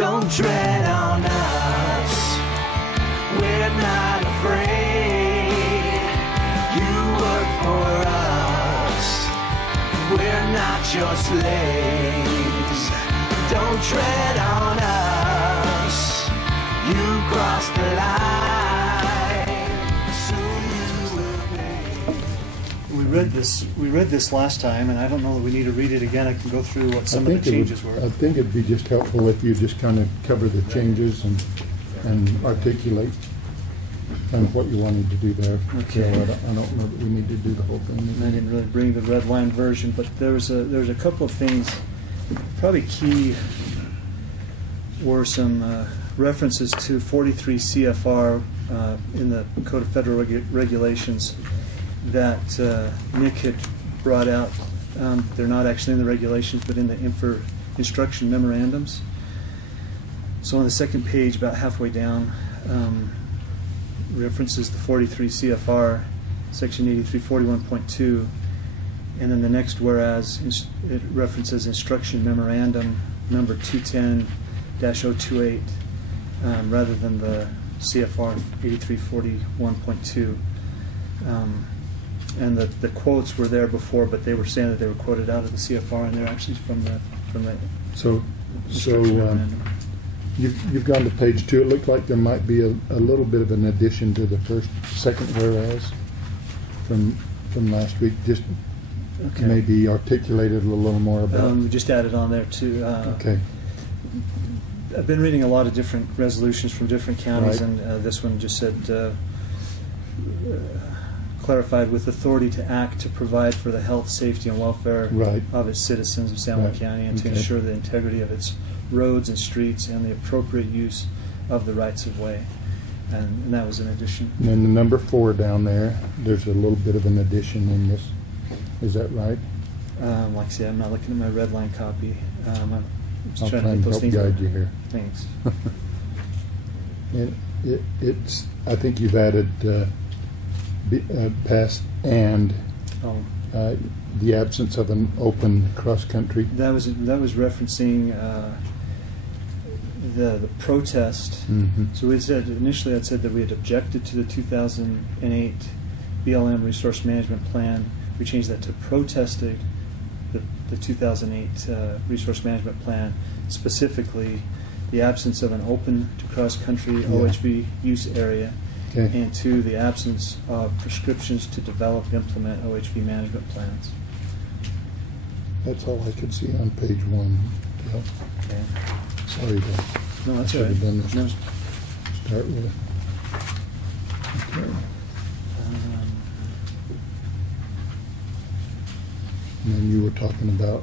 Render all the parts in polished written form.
Don't tread on us, we're not afraid. You work for us, we're not your slaves. Don't tread on us, you cross the line, soon you will pay. We read this last time, and I don't know that we need to read it again. I can go through what some of the changes were. I think it'd be just helpful if you just kind of cover the changes and articulate kind of what you wanted to do there. Okay. So I don't know that we need to do the whole thing. I didn't really bring the red line version, but there was a couple of things. Probably key were some references to 43 CFR in the Code of Federal Regulations that Nick had brought out. They're not actually in the regulations, but in the instruction memorandums. So on the second page, about halfway down, references the 43 CFR, section 8341.2, and then the next whereas it references instruction memorandum number 210-028 rather than the CFR 8341.2. And the quotes were there before, but they were saying that they were quoted out of the CFR, and they're actually from the So you've gone to page 2. It looked like there might be a little bit of an addition to the second whereas from last week. Just okay. Maybe articulated a little more about. We just added on there too. Okay. I've been reading a lot of different resolutions from different counties, Right. and this one just said clarified with authority to act to provide for the health, safety, and welfare Right. of its citizens of San Juan Right. County, and to Okay. ensure the integrity of its roads and streets and the appropriate use of the rights of way. And that was an addition. And then the number 4 down there, there's a little bit of an addition in this. Is that right? Like I say, I'm not looking at my red line copy. I'm just I'll trying try to and get those help things. guide you here. Thanks. And it's. I think you've added past and Oh. the absence of an open cross country. That was referencing the protest. Mm-hmm. So we said initially I'd said that we had objected to the 2008 BLM Resource Management Plan. We changed that to protested the 2008 Resource Management Plan, specifically the absence of an open to cross country OHV use area. Okay. And 2, the absence of prescriptions to develop, implement OHV management plans. That's all I could see on page 1. Yeah. Okay. Sorry, Bill. No, that's I should all right. have done this No. to start with. Okay. And then you were talking about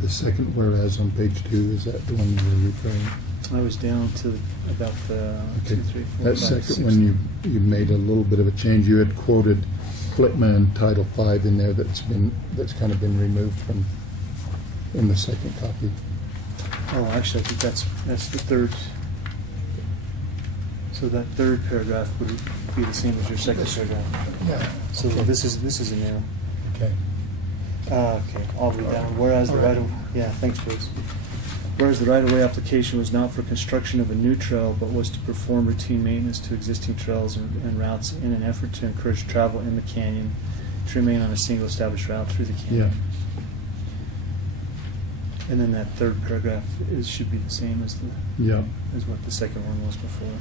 the second whereas on page 2. Is that the one you were referring? I was down to about the Okay. 2, 3, 4, That 5, second 6. one, you made a little bit of a change. You had quoted Flipman Title 5 in there that's kind of been removed from in the second copy. Oh, actually, I think that's the third. So that third paragraph would be the same as your second paragraph. Yeah. So Okay. this is a new. Okay. Okay, all the way down. Whereas the right of thanks, Bruce. Whereas the right-of-way application was not for construction of a new trail, but was to perform routine maintenance to existing trails and routes in an effort to encourage travel in the canyon to remain on a single established route through the canyon. Yeah. And then that third paragraph should be the same as as what the second one was before.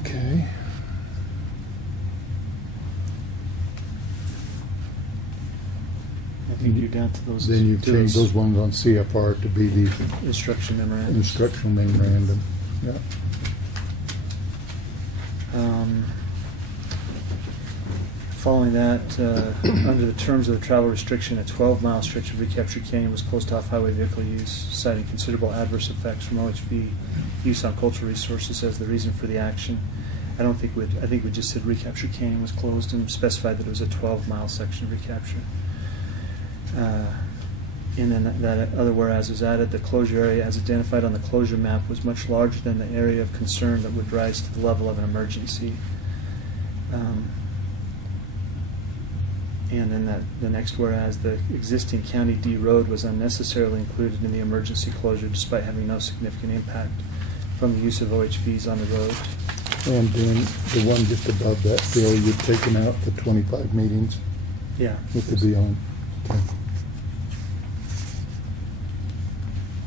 Okay. I think you're down to those. Then you've to changed those ones on CFR to be the instruction memorandum. instructional memorandum. Yeah. Following that, under the terms of the travel restriction, a 12-mile stretch of Recapture Canyon was closed off highway vehicle use, citing considerable adverse effects from OHV use on cultural resources as the reason for the action. I think we just said Recapture Canyon was closed and specified that it was a 12-mile section of recapture. And then that other whereas was added, the closure area as identified on the closure map was much larger than the area of concern that would rise to the level of an emergency. And then the next whereas, the existing County D road was unnecessarily included in the emergency closure despite having no significant impact from the use of OHVs on the road. And then the one just above that, Bill, you've taken out the 25 meetings Yeah. with the beyond. Okay.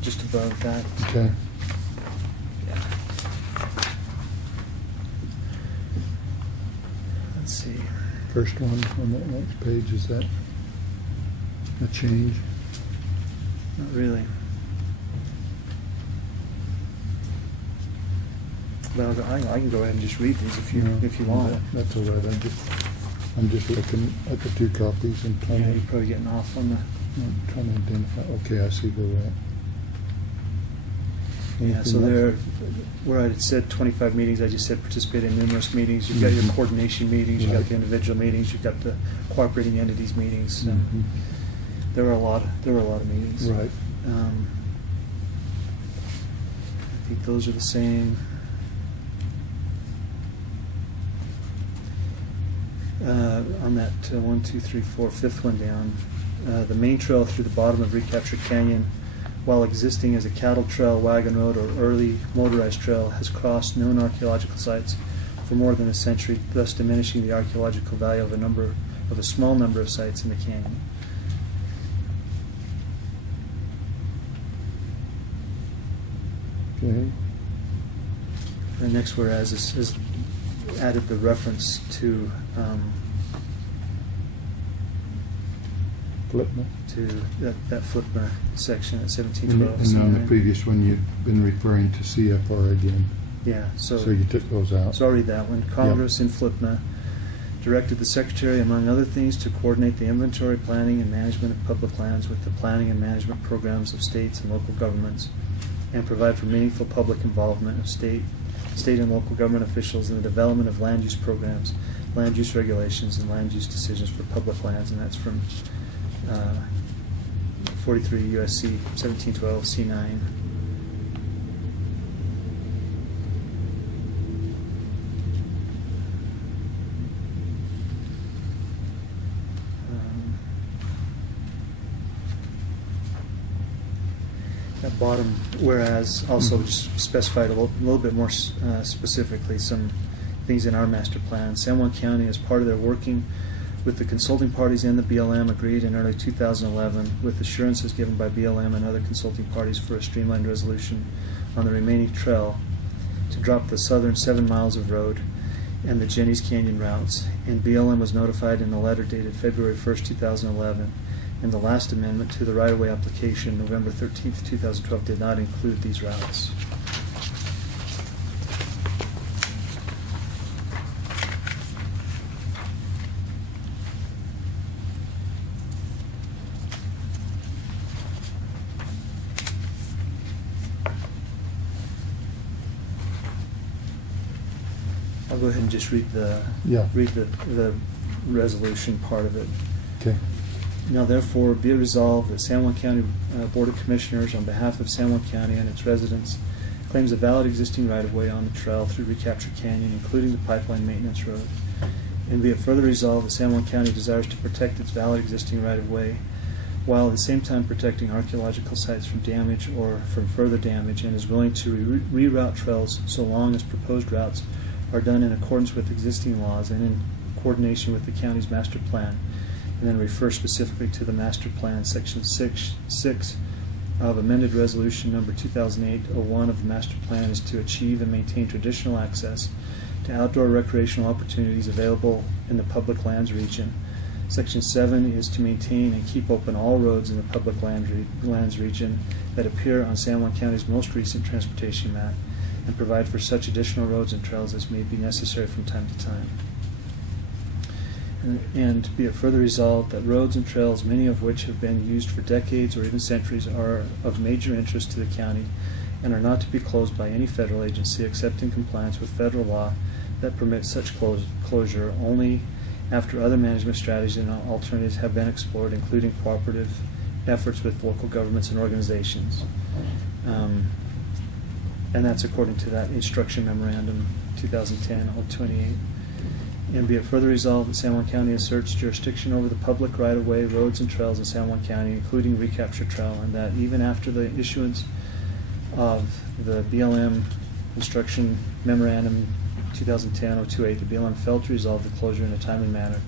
Just above that. Okay. Yeah. Let's see. First one on that next page, is that a change? Not really. Well, I can go ahead and just read these if you want. That's all right. I'm just looking at the two copies and trying Yeah, to, you're probably getting off on the. trying to identify. Okay, I see where we're at. Yeah, so Anything there, else? where I had said 25 meetings, I just said participate in numerous meetings. You've got your Mhm. coordination meetings, you've got Right. the individual meetings, you've got the cooperating entities meetings. And Mhm. there were a lot of meetings. Right. I think those are the same. On that 1, 2, 3, 4, fifth one down, the main trail through the bottom of Recapture Canyon, while existing as a cattle trail, wagon road, or early motorized trail, has crossed known archaeological sites for more than a century, thus diminishing the archaeological value of a small number of sites in the canyon. Okay. The next whereas is added the reference to Flipman. that Flipner section at And 1712. on the previous one, you've been referring to CFR again. Yeah, So you took those out. So I'll read that one. Congress in FLIPNA directed the Secretary, among other things, to coordinate the inventory, planning, and management of public lands with the planning and management programs of states and local governments, and provide for meaningful public involvement of state and local government officials in the development of land use programs, land use regulations, and land use decisions for public lands. And that's from 43 U.S.C. 1712 C9. That bottom whereas also just specified a little bit more specifically some things in our master plan. San Juan County, as part of their working with the consulting parties and the BLM, agreed in early 2011 with assurances given by BLM and other consulting parties for a streamlined resolution on the remaining trail to drop the southern 7 miles of road and the Jenny's Canyon routes. And BLM was notified in a letter dated February 1st, 2011. And the last amendment to the right-of-way application, November 13th, 2012, did not include these routes. I'll go ahead and just read the resolution part of it. Okay. Now therefore be it resolved that San Juan County Board of Commissioners, on behalf of San Juan County and its residents, claims a valid existing right-of-way on the trail through Recapture Canyon, including the pipeline maintenance road. And be it further resolved that San Juan County desires to protect its valid existing right-of-way, while at the same time protecting archaeological sites from damage or from further damage, and is willing to reroute trails so long as proposed routes are done in accordance with existing laws and in coordination with the county's master plan. And then refer specifically to the master plan, section 6 of amended resolution number 2008-01 of the master plan is to achieve and maintain traditional access to outdoor recreational opportunities available in the public lands region. Section 7 is to maintain and keep open all roads in the public lands region that appear on San Juan County's most recent transportation map, and provide for such additional roads and trails as may be necessary from time to time. And be it further resolved that roads and trails, many of which have been used for decades or even centuries, are of major interest to the county and are not to be closed by any federal agency except in compliance with federal law that permits such closure only after other management strategies and alternatives have been explored, including cooperative efforts with local governments and organizations. And that's according to that instruction memorandum 2010-028. And be it further resolved that San Juan County asserts jurisdiction over the public right-of-way, roads, and trails in San Juan County, including recapture trail, and that even after the issuance of the BLM Instruction Memorandum 2010-028, the BLM failed to resolve the closure in a timely manner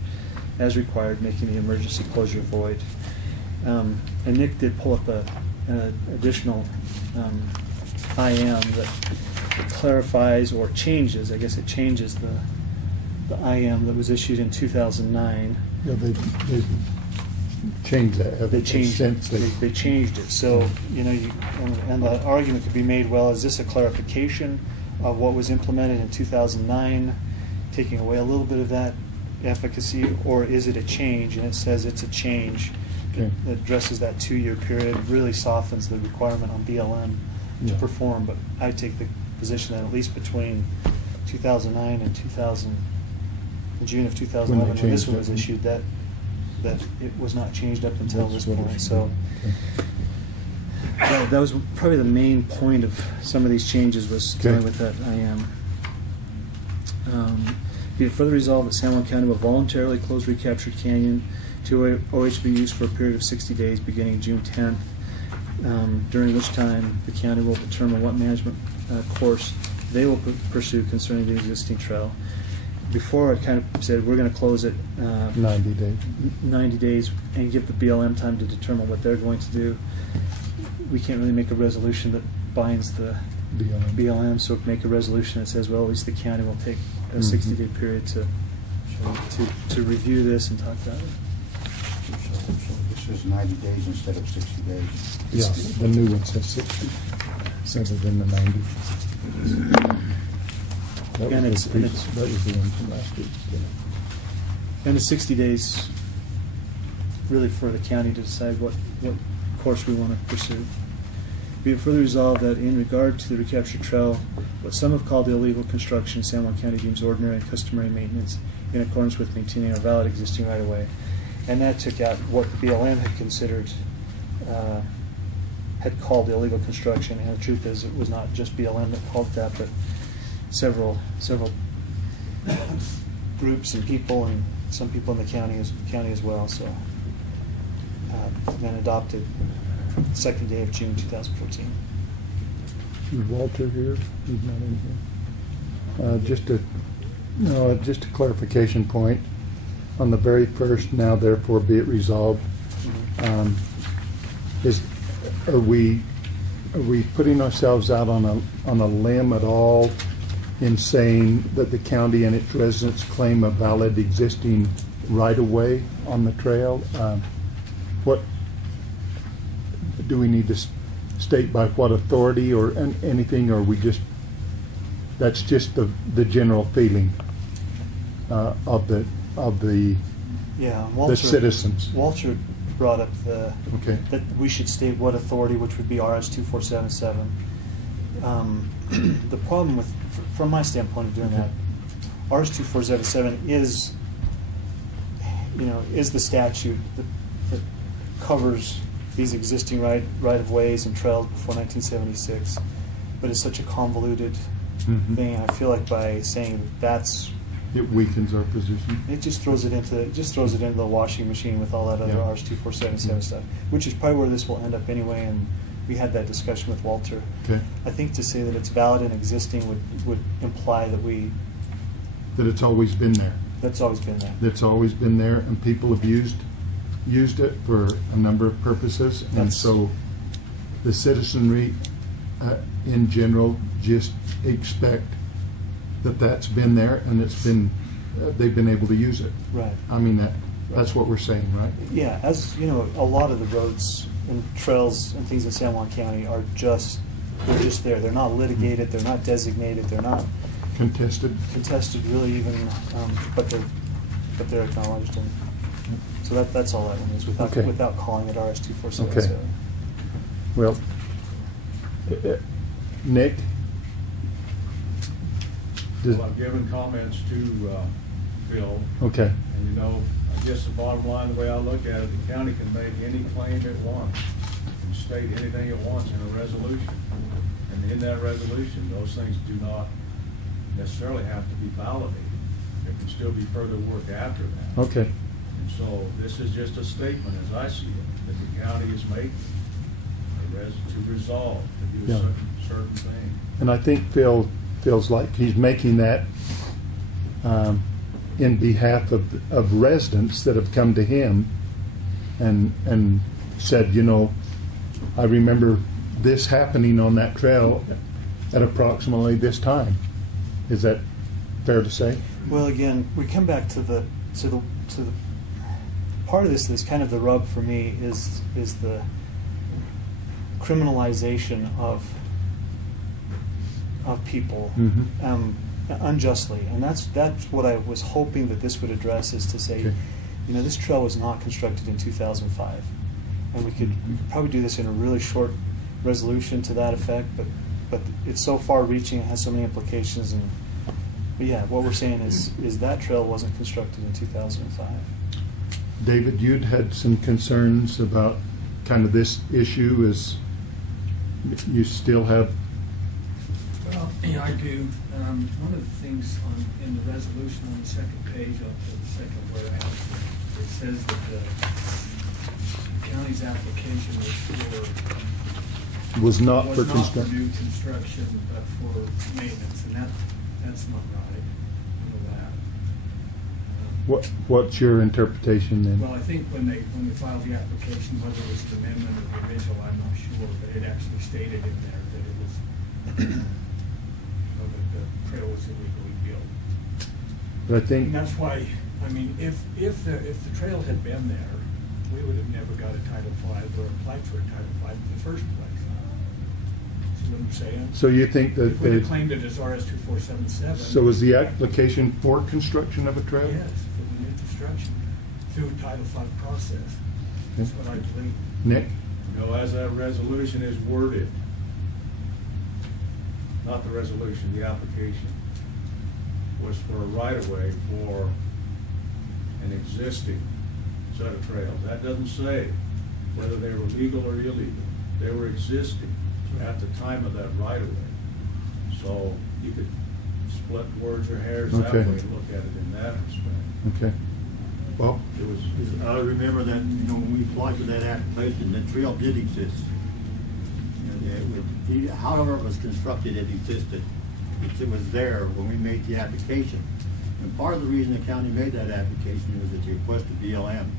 as required, making the emergency closure void. And Nick did pull up an additional IM that clarifies or changes, I guess it changes the IM that was issued in 2009. Yeah, they changed that. They changed it. They changed it. So, you know, and the argument could be made, well, is this a clarification of what was implemented in 2009, taking away a little bit of that efficacy, or is it a change? And it says it's a change. Okay. It addresses that 2-year period, really softens the requirement on BLM to Yeah. perform. But I take the position that at least between 2009 and June of 2011, when this one was issued, that it was not changed up until this point. So that was probably the main point of some of these changes, was dealing with that IM. Be it further resolved that San Juan County will voluntarily close recaptured canyon to OHVUs for a period of 60 days beginning June 10th, during which time the county will determine what management course they will pursue concerning the existing trail. Before, I kind of said we're going to close it 90 days. 90 days and give the BLM time to determine what they're going to do. We can't really make a resolution that binds the BLM, so make a resolution that says, well, at least the county will take a 60-day period to review this and talk about it. So this is 90 days instead of 60 days. Yeah, the new one says 60, rather than the 90. That was the one from last week. And it's 60 days really for the county to decide what course we want to pursue. Be it further resolved that in regard to the recapture trail, what some have called illegal construction, San Juan County deems ordinary and customary maintenance in accordance with maintaining a valid existing right-of-way. And that took out what the BLM had considered, had called illegal construction. And the truth is, it was not just BLM that called that, but several groups and people, and some people in the county as well. So, then adopted the second day of June 2014. Is Walter here? He's not in here. Just a clarification point. On the very first, now therefore be it resolved, are we putting ourselves out on a limb at all in saying that the county and its residents claim a valid existing right-of-way on the trail? What do we need to state, by what authority or anything, or that's just the general feeling of the citizens? Walter brought up that we should state what authority, which would be RS 2477. The problem with, from my standpoint of doing that, RS 2477 is the statute that covers these existing right-of-ways and trails before 1976, but it's such a convoluted thing. I feel like by saying it weakens our position. it just throws it into the washing machine with all that other RS 2477 stuff, which is probably where this will end up anyway. And we had that discussion with Walter. Okay. I think to say that it's valid and existing would imply that it's always been there. That's always been there. That's always been there, and people have used it for a number of purposes, and so the citizenry in general just expect that's been there, and they've been able to use it. Right. I mean, that's what we're saying, right? Yeah, as you know, a lot of the roads and trails and things in San Juan County are just there. They're not litigated. They're not designated. They're not contested really, even, but they're acknowledged. And so that's all that one is, without calling it RS 2477. Okay. Well, Nick? Well, I've given comments to Phil. Okay. And I guess the bottom line, the way I look at it, the county can make any claim it wants and state anything it wants in a resolution. And in that resolution, those things do not necessarily have to be validated. There can still be further work after that. Okay. And so this is just a statement, as I see it, that the county is making to resolve, to do a Yeah. certain thing. And I think Phil feels like he's making that in behalf of residents that have come to him and said, you know, I remember this happening on that trail at approximately this time. Is that fair to say? Well, again, we come back to the part of this that's kind of the rub for me is the criminalization of people unjustly, and that's what I was hoping that this would address, is to say, Okay. you know, this trail was not constructed in 2005, and we could probably do this in a really short resolution to that effect, but it's so far-reaching, it has so many implications, and but yeah, what we're saying is that trail wasn't constructed in 2005. David, you'd had some concerns about kind of this issue. Is you still have? Well, yeah, I do. One of the things in the resolution on the second page of the second warehouse, it says that the county's application Was not was for not for construction. new construction, but for maintenance, and that's not right. I know that. What's your interpretation then? Well, I think when they filed the application, whether it was an amendment or the original, I'm not sure, but it actually stated in there that it was, that the trail was illegally built. But I think And that's why, I mean, if the trail had been there, we would have never got a Title V or applied for a Title V in the first place. See what I'm saying? so. You think that If we had claimed it as RS 2477. so was the application for construction of a trail? Yes, for the new construction, through Title V process. That's what I believe. Nick? You know, as that resolution is worded, not the resolution, the application, was for a right-of-way for an existing set of trails. That doesn't say whether they were legal or illegal. They were existing at the time of that right-of-way. So you could split words or hairs that Okay. way and look at it in that respect. Okay. Well, It was, I remember that, you know, when we applied for that application, the trail did exist. However it was constructed, it existed. It was there when we made the application. And part of the reason the county made that application was at the request of BLM.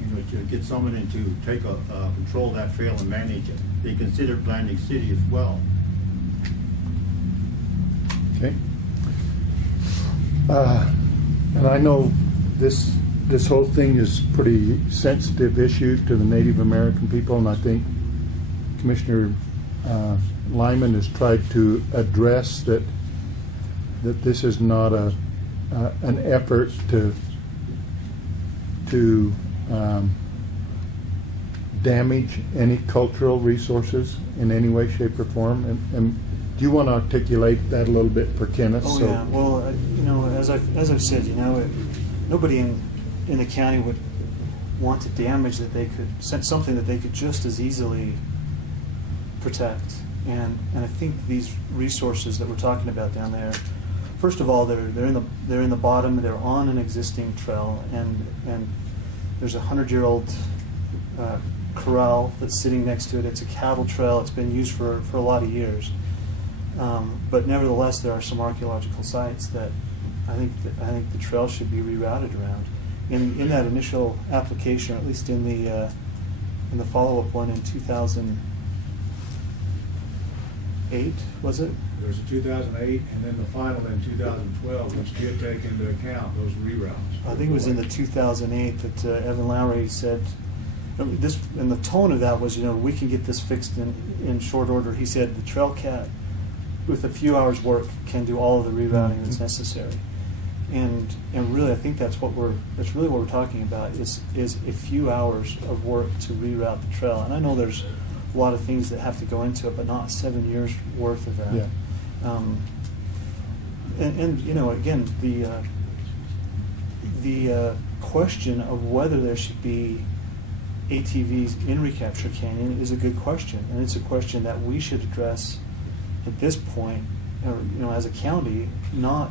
You know, to get someone in to take control of that trail and manage it. They considered Atlantic City as well. okay. And I know this whole thing is pretty sensitive issue to the Native American people, and I think Commissioner Lyman has tried to address that this is not an effort to damage any cultural resources in any way, shape, or form. And do you want to articulate that a little bit for Kenneth? Oh yeah. Well, you know, as I've said, you know, nobody in the county would want to damage something that they could just as easily protect. And I think these resources that we're talking about down there, first of all, they're in the bottom. They're on an existing trail, and there's a 100-year-old corral that's sitting next to it. It's a cattle trail. It's been used for a lot of years. But nevertheless, there are some archaeological sites that I think the trail should be rerouted around. In that initial application, or at least in the follow-up one in 2008, was it? there's a 2008 and then the final in 2012, which did take into account those reroutes. I think it was in the 2008 that Evan Lowry said, this, and the tone of that was, you know, we can get this fixed in short order. He said the Trail Cat, with a few hours work, can do all of the rerouting that's necessary. And really, I think that's really what we're talking about is a few hours of work to reroute the trail. And I know there's a lot of things that have to go into it, but not 7 years worth of that. Yeah. And you know, again, the question of whether there should be ATVs in Recapture Canyon is a good question, and it's a question that we should address at this point or, as a county, not,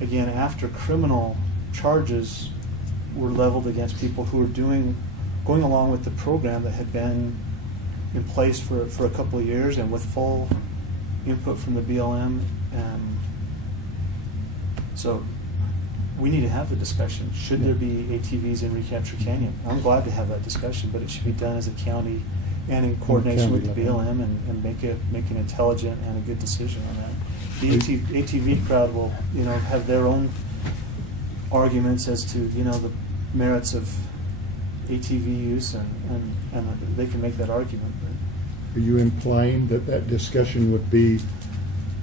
again, after criminal charges were leveled against people who were going along with the program that had been in place for a couple of years and with full input from the BLM. So we need to have the discussion. Should there be ATVs in Recapture Canyon? I'm glad to have that discussion, but it should be done as a county and in coordination with the BLM and make an intelligent and a good decision on that. The ATV crowd will, have their own arguments as to, the merits of ATV use, and they can make that argument. Are you implying that discussion would be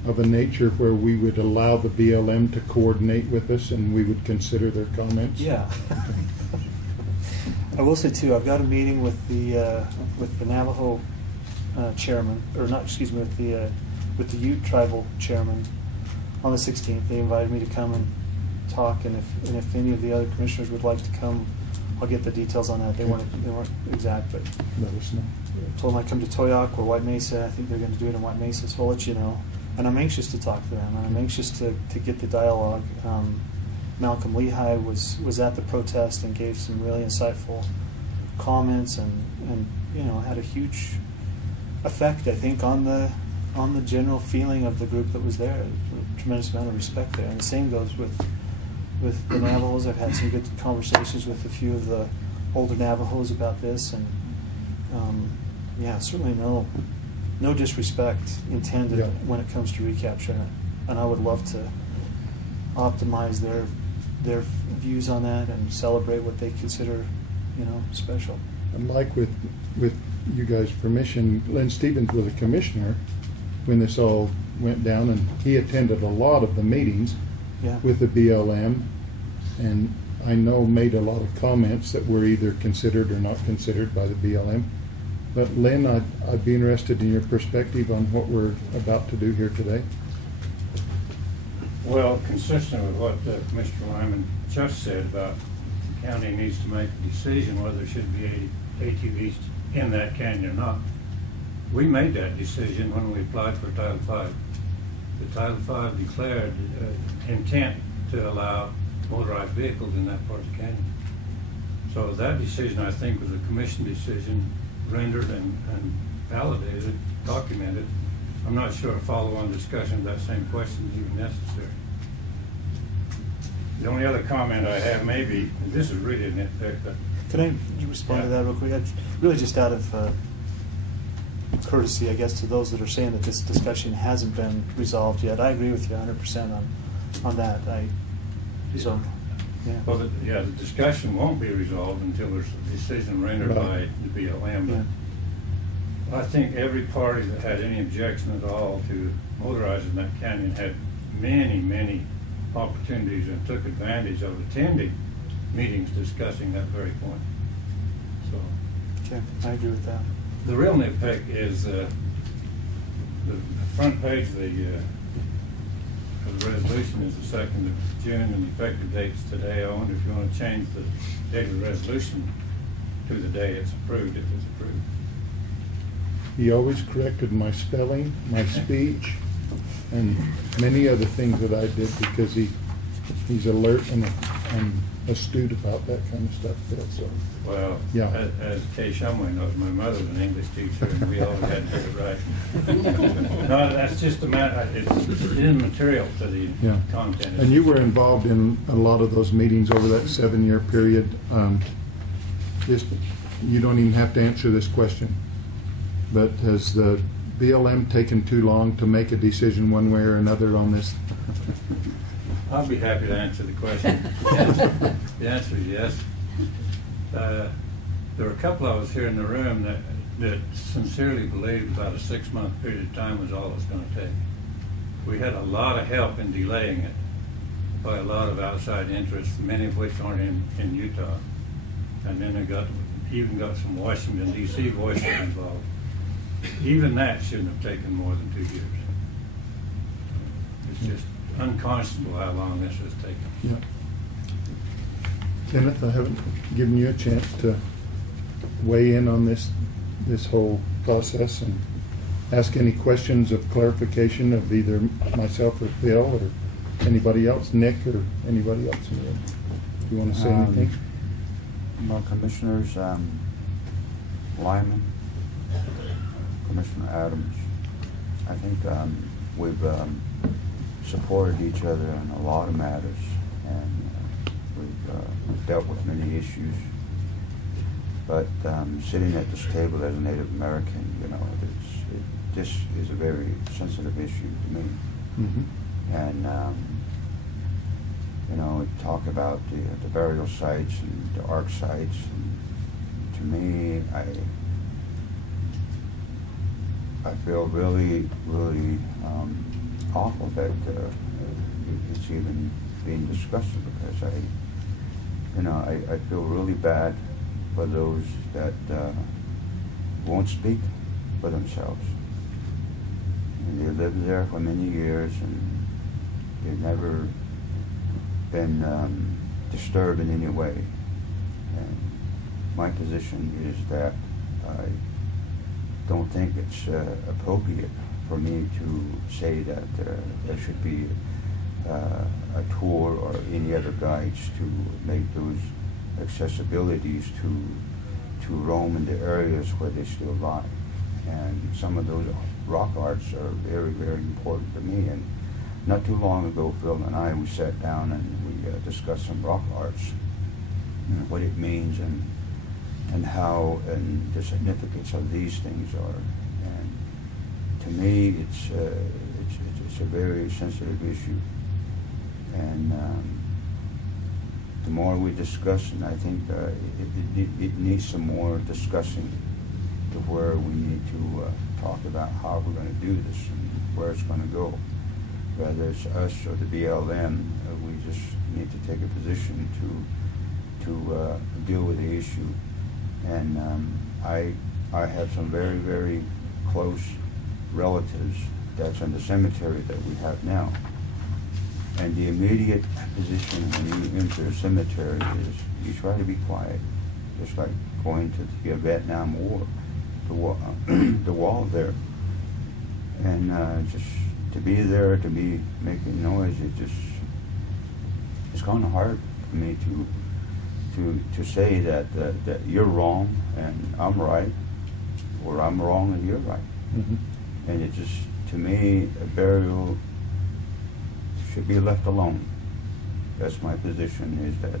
of a nature where we would allow the BLM to coordinate with us and we would consider their comments? Yeah. I will say too, I've got a meeting with the Navajo chairman, or not, excuse me, with the Ute tribal chairman on the 16th. They invited me to come and talk, and if any of the other commissioners would like to come, I'll get the details on that. They weren't exact, but Let us know. I told them I'd come to Toyoak or White Mesa. I think they're going to do it in White Mesa, so I'll let you know. And I'm anxious to talk to them, and I'm anxious to get the dialogue. Malcolm Lehigh was at the protest and gave some really insightful comments, and had a huge effect, I think, on the general feeling of the group that was there. A tremendous amount of respect there, and the same goes with the Navajos. I've had some good conversations with a few of the older Navajos about this, and certainly no disrespect intended when it comes to recapture, and I would love to optimize their views on that and celebrate what they consider, special. And like with you guys' permission, Lynn Stevens was a commissioner when this all went down, and he attended a lot of the meetings with the BLM, and I know made a lot of comments that were either considered or not considered by the BLM. But Lynn, I'd be interested in your perspective on what we're about to do here today. Well, consistent with what Commissioner Lyman just said about the county needs to make a decision whether there should be ATVs in that canyon or not. We made that decision when we applied for Title V. The Title V declared intent to allow motorized vehicles in that part of the canyon. So that decision, I think, was a commission decision, rendered and validated, documented. I'm not sure a follow-on discussion of that same question is even necessary. The only other comment I have, maybe, and this is really an effect, but Can you respond to that real quick? Really just out of courtesy, I guess, to those that are saying that this discussion hasn't been resolved yet. I agree with you 100% on that. Well, the discussion won't be resolved until there's a decision rendered by the BLM. But I think every party that had any objection at all to motorizing that canyon had many, many opportunities and took advantage of attending meetings discussing that very point. So, okay, I agree with that. the real nitpick is the front page of the resolution is the 2nd of June, and the effective date's today. I wonder if you want to change the date of the resolution to the day it's approved, if it's approved. He always corrected my spelling, my speech, and many other things that I did because he's alert and astute about that kind of stuff, Bill. So, well, yeah. As Kay Shumway knows, my mother was an English teacher, and we always had to get it right. No, that's just a matter. It's immaterial to the content. And you were involved in a lot of those meetings over that 7-year period. You don't even have to answer this question, but has the BLM taken too long to make a decision one way or another on this? I'll be happy to answer the question. The answer is yes. There were a couple of us here in the room that sincerely believed about a 6-month period of time was all it was going to take. We had a lot of help in delaying it by a lot of outside interests, many of which aren't in Utah. And then they even got some Washington, D.C. voices involved. Even that shouldn't have taken more than 2 years. It's just unconscionable how long this has taken. Yeah. Kenneth, I haven't given you a chance to weigh in on this whole process, and ask any questions of clarification of either myself or Phil or anybody else, Nick or anybody else in the room. Do you want to say anything? Well, Commissioners Lyman, Commissioner Adams, I think we've supported each other on a lot of matters, and we've dealt with many issues. But sitting at this table as a Native American, you know, this is a very sensitive issue to me. Mm-hmm. And you know, talk about the burial sites and the ark sites. And to me, I feel really, really awful that it's even being discussed, because I feel really bad for those that won't speak for themselves. And they lived there for many years, and they've never been disturbed in any way. And my position is that I don't think it's appropriate for me to say that there should be a tour or any other guides to make those accessibilities to roam in the areas where they still lie. And some of those rock arts are very, very important to me. And not too long ago, Phil and I, we sat down and we discussed some rock arts, and what it means, and how, and the significance of these things are. And to me, it's a very sensitive issue. And the more we discuss, and I think it needs some more discussing to where we need to talk about how we're going to do this and where it's going to go. Whether it's us or the BLM, we just need to take a position to deal with the issue. And I have some very, very close relatives that's in the cemetery that we have now. And the immediate position when you enter a cemetery is you try to be quiet, just like going to the Vietnam War, the wall there. And just to be there, to be making noise, it's kind of hard for me to say that you're wrong and I'm right, or I'm wrong and you're right. Mm-hmm. And it just, to me, a burial should be left alone. That's my position, is that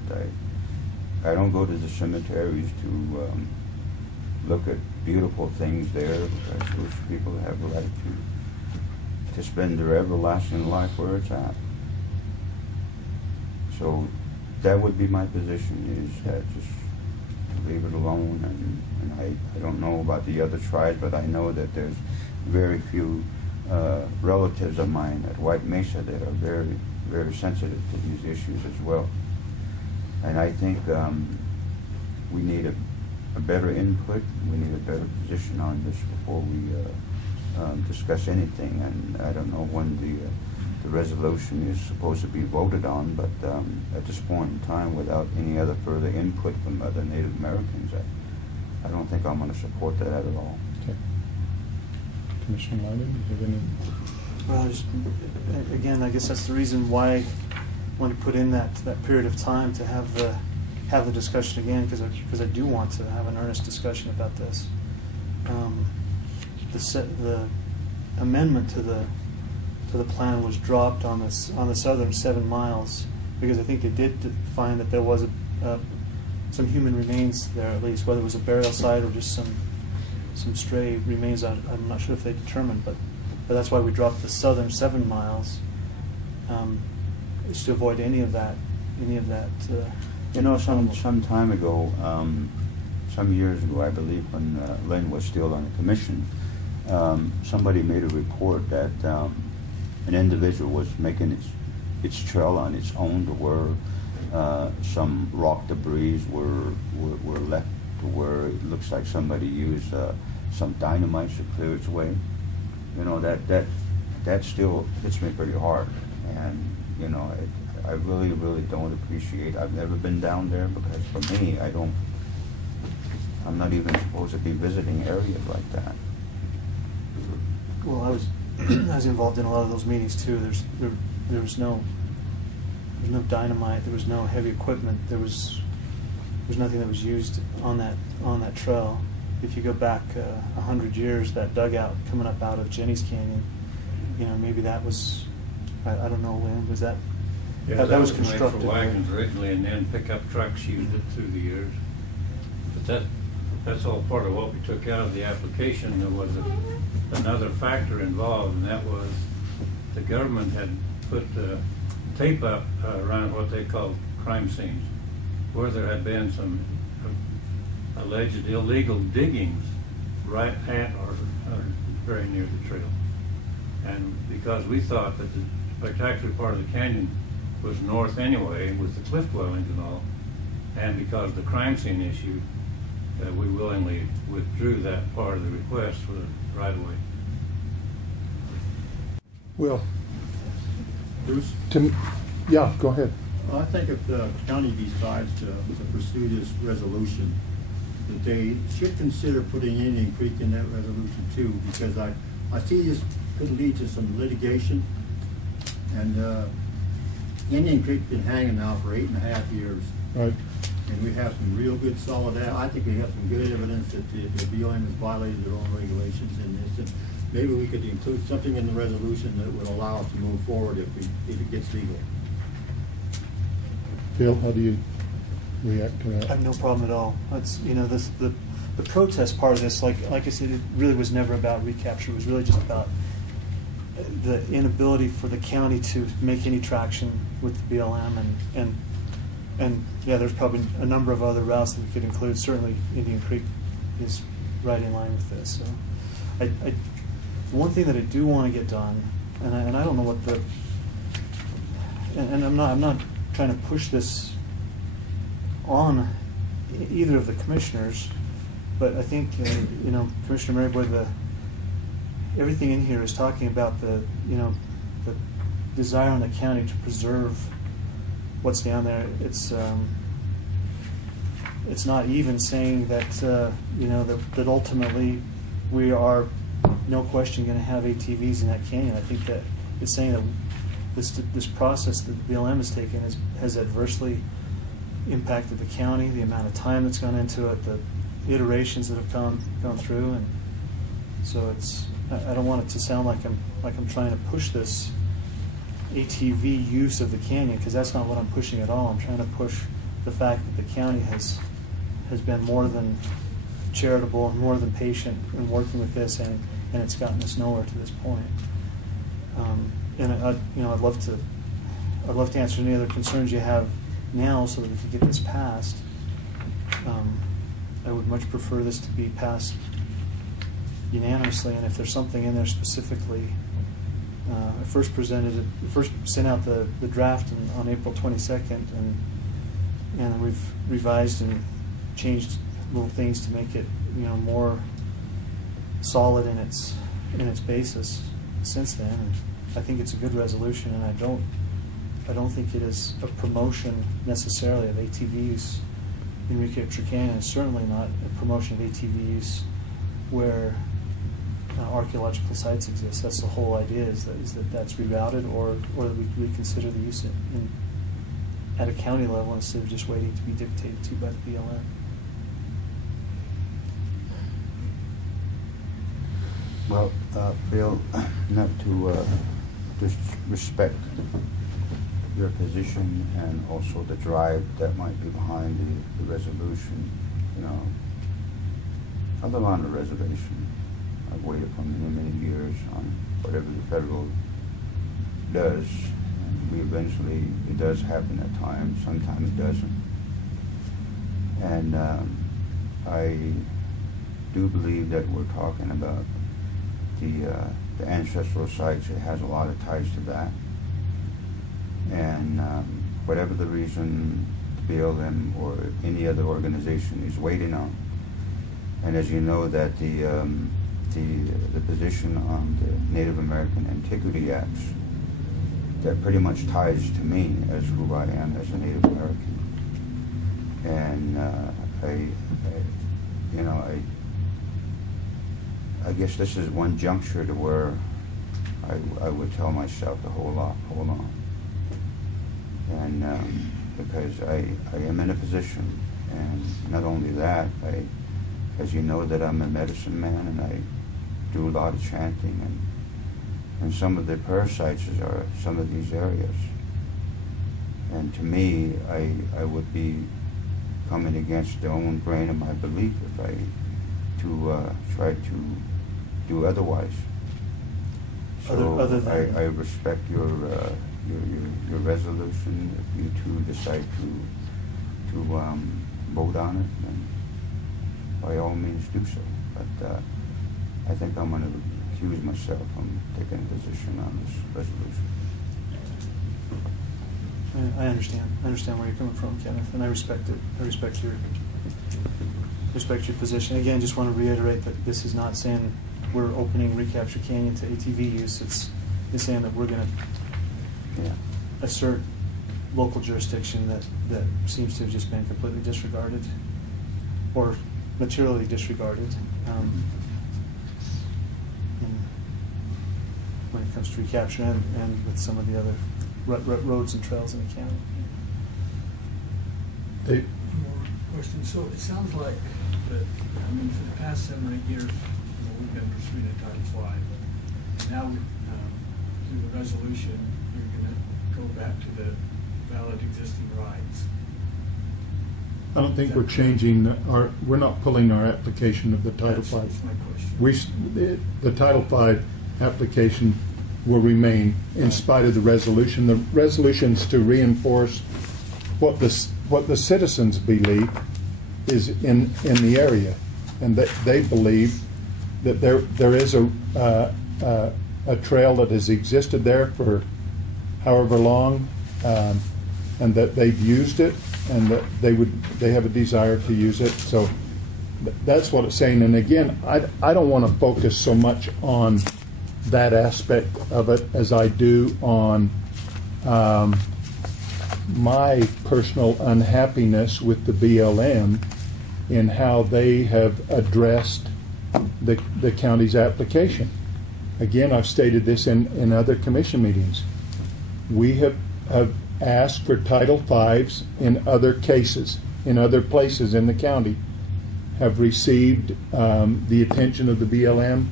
I don't go to the cemeteries to look at beautiful things there, because those people have the right to spend their everlasting life where it's at. So that would be my position, is that just leave it alone. And I don't know about the other tribes, but I know that there's very few relatives of mine at White Mesa that are very, very sensitive to these issues as well. And I think we need a better input, we need a better position on this before we discuss anything. And I don't know when the resolution is supposed to be voted on, but at this point in time, without any other further input from other Native Americans, I don't think I'm going to support that at all. Okay. Commissioner Lyman, do you have any? Well, again, I guess that's the reason why I want to put in that period of time to have the discussion again, because I do want to have an earnest discussion about this. The amendment to the plan was dropped on the southern 7 miles, because I think they did find that there was some human remains there, at least, whether it was a burial site or just some stray remains. I'm not sure if they determined, but that's why we dropped the southern 7 miles, is to avoid any of that. You know, some time ago, some years ago, I believe, when Lynn was still on the commission, somebody made a report that an individual was making its trail on its own, to where some rock debris were left, to where it looks like somebody used some dynamite to clear its way. You know, that still hits me pretty hard. And you know, I really, really don't appreciate. I've never been down there, because for me, I'm not even supposed to be visiting areas like that. Well, I was involved in a lot of those meetings too. There was no dynamite. There was no heavy equipment. There was nothing that was used on that trail. If you go back 100 years, that dugout coming up out of Jenny's Canyon, maybe that was, I don't know, Lynn, was that? Yeah, that was made constructed. for wagons originally, and then pickup trucks used it through the years. But that's all part of what we took out of the application. There was another factor involved, and that was the government had put tape up around what they called crime scenes, where there had been some alleged illegal diggings right at or very near the trail. And because we thought that the spectacular part of the canyon was north anyway, with the cliff dwellings and all, and because of the crime scene issue, we willingly withdrew that part of the request for the right-of-way. Well, Bruce? Yeah, go ahead. Well, I think if the county decides to pursue this resolution, that they should consider putting Indian Creek in that resolution too, because I see this could lead to some litigation. And Indian Creek's been hanging now for 8.5 years. Right. And we have some real good solid, I think we have some good evidence that the BLM has violated their own regulations in this. And maybe we could include something in the resolution that would allow us to move forward if it gets legal. Phil, how do you react to that? I have no problem at all. It's the protest part of this, like I said, it really was never about recapture. It was really just about the inability for the county to make any traction with the BLM, and yeah, there's probably a number of other routes that we could include. Certainly, Indian Creek is right in line with this. So, one thing that I do want to get done, and I don't know what the, and I'm not trying to push this on either of the commissioners, but I think Commissioner Maryboy, everything in here is talking about the desire on the county to preserve what's down there. It's not even saying that that ultimately we are no question going to have ATVs in that canyon. I think that it's saying that this process that the BLM has taken has adversely impacted the county, the amount of time that's gone into it, the iterations that have gone through, and so I don't want it to sound like I'm trying to push this ATV use of the canyon, because that's not what I'm pushing at all. I'm trying to push the fact that the county has been more than charitable and more than patient in working with this, and it's gotten us nowhere to this point. And I'd love to answer any other concerns you have now, so that we can get this passed. I would much prefer this to be passed unanimously, and if there's something in there specifically, I first sent out the draft on April 22nd, and we've revised and changed little things to make it more solid in its basis since then. And I think it's a good resolution, and I don't think it is a promotion necessarily of ATV use in Recapture Canyon. It's certainly not a promotion of ATV use where archaeological sites exist. That's the whole idea, is that that's rerouted, or that we reconsider the use at a county level instead of just waiting to be dictated to by the BLM. Well, Bill, not to disrespect your position and also the drive that might be behind the resolution, I live on a reservation. I've waited for many years on whatever the federal does. And it does happen at times, sometimes it doesn't. And I do believe that we're talking about the ancestral sites. It has a lot of ties to that. And whatever the reason the BLM or any other organization is waiting on, and as you know, that the position on the Native American Antiquity Acts, that pretty much ties to me as who I am as a Native American. I guess this is one juncture to where I would tell myself to hold on. And because I am in a position, and not only that, as you know, that I'm a medicine man, and I do a lot of chanting, and some of the parasites are some of these areas. And to me, I would be coming against the own grain of my belief if I try to do otherwise. So Other than I respect your resolution. If you two decide to vote on it, then by all means do so. But I think I'm going to recuse myself from taking a position on this resolution. I understand. I understand where you're coming from, Kenneth, and I respect it. I respect your position. Again, just want to reiterate that this is not saying we're opening Recapture Canyon to ATV use. It's saying that we're going to assert local jurisdiction that seems to have just been completely disregarded or materially disregarded when it comes to recapture and with some of the other roads and trails in the county. More questions. So it sounds like that, I mean, for the past 7 or 8 years, we've been pursuing a Title V. Now, through the resolution, you're going to go back to the valid existing rights. I don't think we're changing we're not pulling our application of the Title V. That's my question. The Title V application will remain in spite of the resolution. The resolution's to reinforce what the citizens believe is in the area, and that they believe that there is a trail that has existed there for however long, and that they've used it, and that they have a desire to use it. So that's what it's saying. And again, I don't want to focus so much on that aspect of it as I do on my personal unhappiness with the BLM in how they have addressed the county's application. Again, I've stated this in other commission meetings. We have asked for Title V's in other cases, in other places in the county, have received the attention of the BLM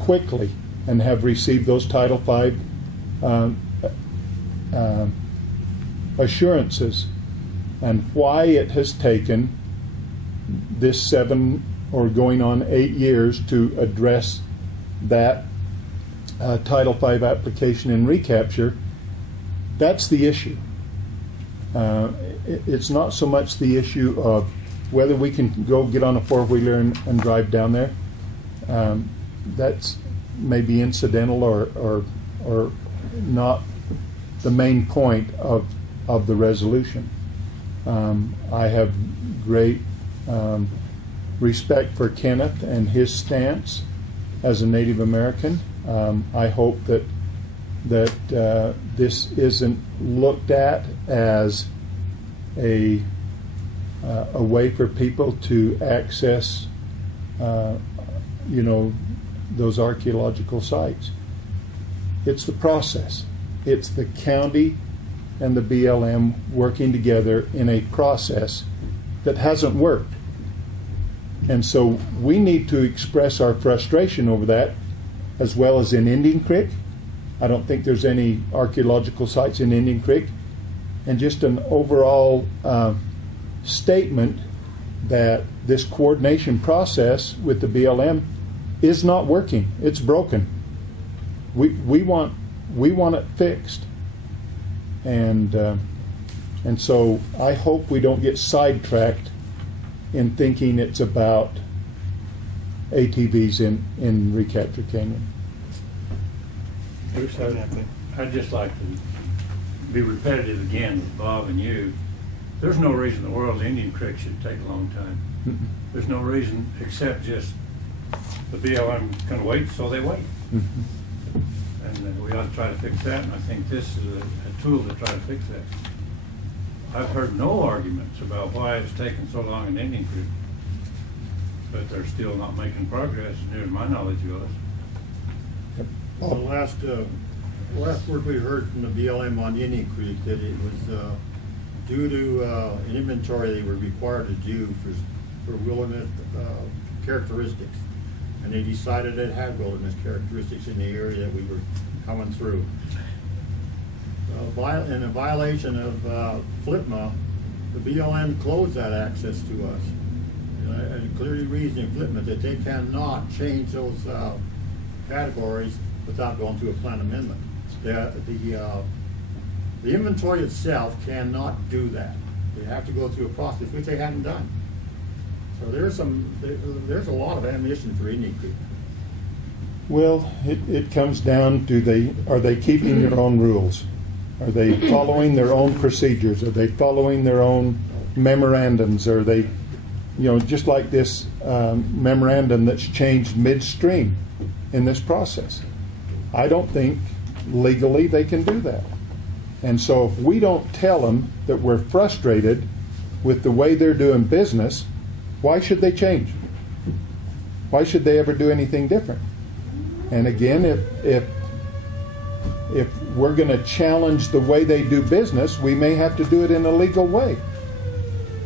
quickly, and have received those Title V assurances. And why it has taken this 7 or going on 8 years to address that Title V application in recapture, that's the issue. It's not so much the issue of whether we can go get on a four-wheeler and drive down there. That's maybe incidental or not the main point of the resolution. I have great respect for Kenneth and his stance as a Native American. I hope that this isn't looked at as a way for people to access, those archaeological sites. It's the process. It's the county and the BLM working together in a process that hasn't worked. And so we need to express our frustration over that, as well as in Indian Creek. I don't think there's any archaeological sites in Indian Creek. And just an overall statement that this coordination process with the BLM is not working. It's broken. We want it fixed. And so I hope we don't get sidetracked in thinking it's about ATVs in Recapture Canyon. Exactly. I'd just like to be repetitive again with Bob and you. There's no reason in the world Indian Creek should take a long time. There's no reason except just the BLM can wait, so they wait. And we ought to try to fix that, and I think this is a tool to try to fix that. I've heard no arguments about why it's taken so long in Indian Creek. but they're still not making progress, near to my knowledge was. The last word we heard from the BLM on Indian Creek, that it was due to an inventory they were required to do for wilderness characteristics. And they decided it had wilderness characteristics in the area that we were coming through. In a violation of FLIPMA, the BLM closed that access to us. And clearly reads in FLIPMA that they cannot change those categories without going through a plan amendment. The inventory itself cannot do that. They have to go through a process, which they haven't done. So there's a lot of ammunition for Indian Creek. Well, it comes down to are they keeping their own rules? Are they following their own procedures? Are they following their own memorandums? Are they, just like this memorandum that's changed midstream in this process? I don't think legally they can do that. And so if we don't tell them that we're frustrated with the way they're doing business, why should they change? Why should they ever do anything different? And again, if we're going to challenge the way they do business, we may have to do it in a legal way.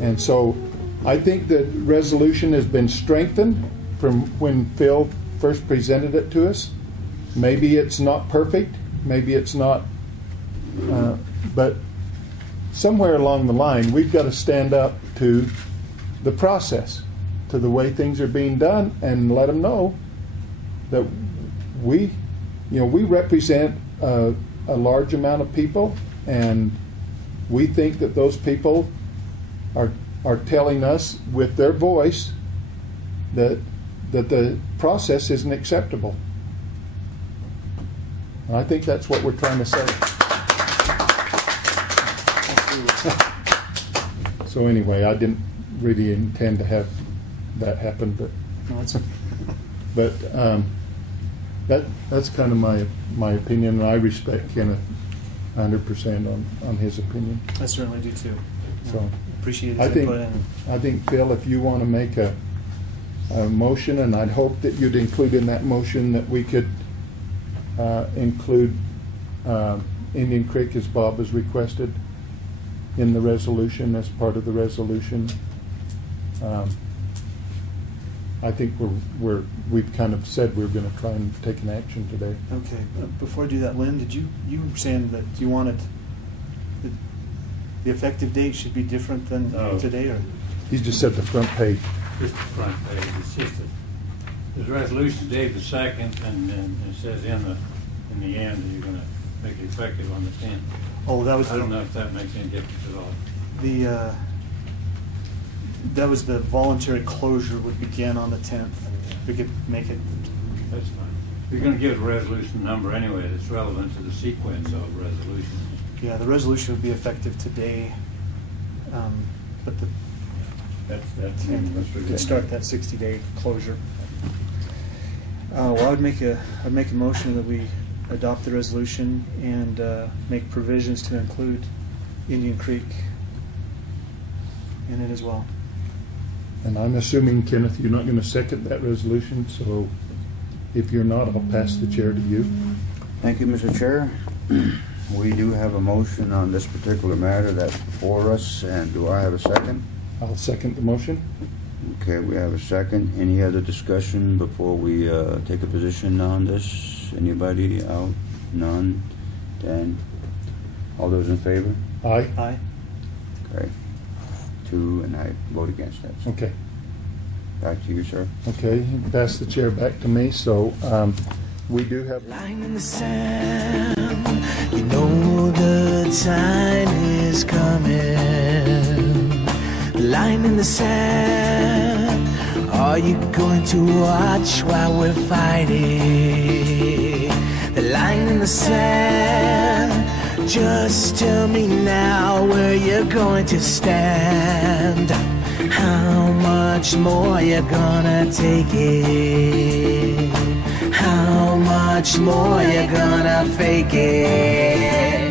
And so I think the resolution has been strengthened from when Phil first presented it to us. Maybe it's not perfect, maybe it's not, but somewhere along the line we've got to stand up to the process, to the way things are being done, and let them know that we represent a large amount of people, and we think that those people are telling us with their voice that the process isn't acceptable. And I think that's what we're trying to say. So anyway, I didn't really intend to have that happen, but that's kind of my opinion, and I respect Kenneth 100% on his opinion. I certainly do too. So appreciate his input. I think Phil, if you want to make a motion, and I'd hope that you'd include in that motion that we could include Indian Creek, as Bob has requested, in the resolution, as part of the resolution. I think we've kind of said we're going to try and take an action today. Okay. Before I do that, Lynn, you were saying that you wanted the effective date should be different than today, or? He just said the front page. Just the front page. It's just the resolution dated the 2nd, and it says in the end that you're going to make it effective on the 10th. Oh, that was. I don't know if that makes any difference at all. That was the voluntary closure would begin on the 10th. We could make it. That's fine. You're going to give it a resolution number anyway that's relevant to the sequence of resolutions. Yeah, the resolution would be effective today, but could start that 60-day closure. Well, I'd make a motion that we adopt the resolution and make provisions to include Indian Creek in it as well. And I'm assuming, Kenneth, you're not going to second that resolution, so if you're not, I'll pass the chair to you. Thank you, Mr. Chair. We do have a motion on this particular matter that's before us, and do I have a second? I'll second the motion. Okay, we have a second. Any other discussion before we take a position on this? Anybody out? None? Dan? All those in favor? Aye. Aye. Okay. 2, and I vote against that. Okay. Back to you, sir. Okay, pass the chair back to me. So we do have. Line in the sand, you know the time is coming. Line in the sand, are you going to watch while we're fighting? The line in the sand, just tell me now where you're going to stand. How much more you're gonna take it? How much more you're gonna fake it?